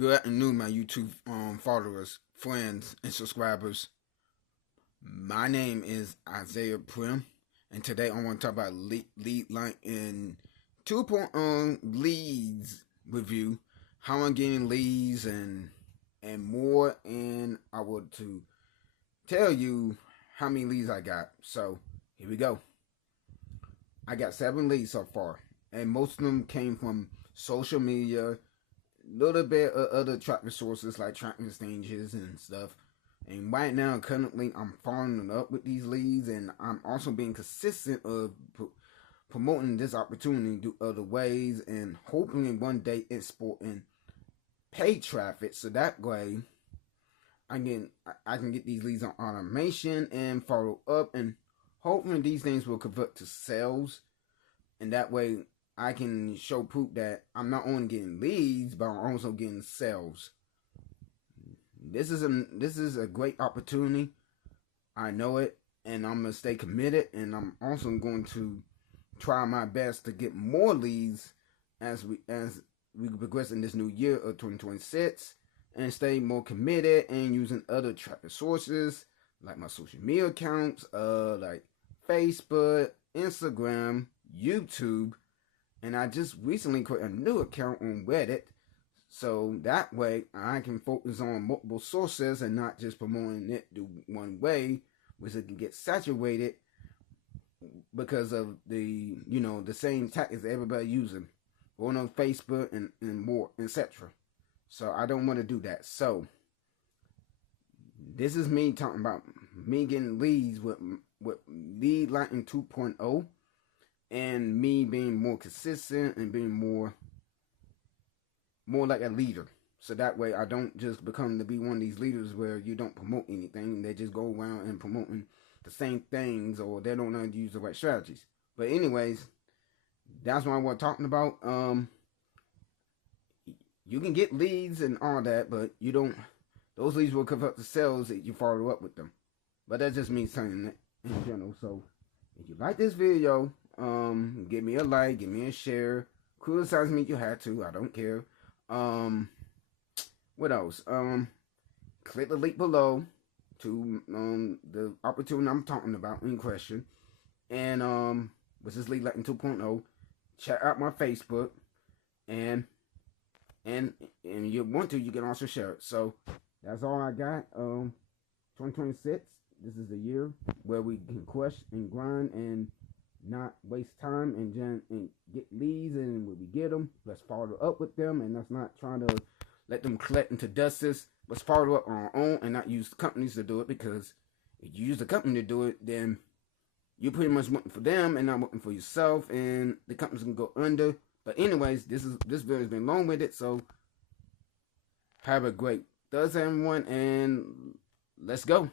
Good afternoon, my YouTube followers, friends, and subscribers. My name is Isaiah Primm, and today I want to talk about lead line in 2.0 leads review, how I'm getting leads and more, and I want to tell you how many leads I got. So here we go. I got 7 leads so far, and most of them came from social media, little bit of other traffic sources like tracking exchanges and stuff. And right now, currently, I'm following up with these leads, and I'm also being consistent of promoting this opportunity through other ways, and hoping one day exporting paid traffic, so that way I can get these leads on automation and follow up, and hoping these things will convert to sales, and that way I can show proof that I'm not only getting leads, but I'm also getting sales. This is a great opportunity. I know it, and I'm gonna stay committed, and I'm also going to try my best to get more leads as we progress in this new year of 2026, and stay more committed and using other traffic sources like my social media accounts, like Facebook, Instagram, YouTube. And I just recently created a new account on Reddit, so that way I can focus on multiple sources and not just promoting it to one way, which it can get saturated because of the same tactics that everybody using, going on Facebook and more, etc. So I don't want to do that. So this is me talking about me getting leads with Lead Lightning 2.0. And me being more consistent and being more like a leader. So that way I don't just become to be one of these leaders where you don't promote anything. They just go around and promoting the same things, or they don't know how to use the right strategies. But anyways, that's what I was talking about. You can get leads and all that, but you don't. Those leads will convert to sales if you follow up with them. But that's just me saying it in general. So if you like this video, give me a like, give me a share, criticize me if you had to, I don't care. What else? Click the link below to the opportunity I'm talking about in question, and which is Lead Lightning 2.0. Check out my Facebook, and you want to, you can also share it. So that's all I got. 2026, this is the year where we can crush and grind and not waste time and get leads, and when we get them, let's follow up with them, and let's not trying to let them collect into dusters. Let's follow up on our own and not use the companies to do it, because if you use the company to do it, then you're pretty much working for them and not working for yourself, and the companies can go under. But anyways, this video has been long with it, so have a great Thursday, everyone, and let's go.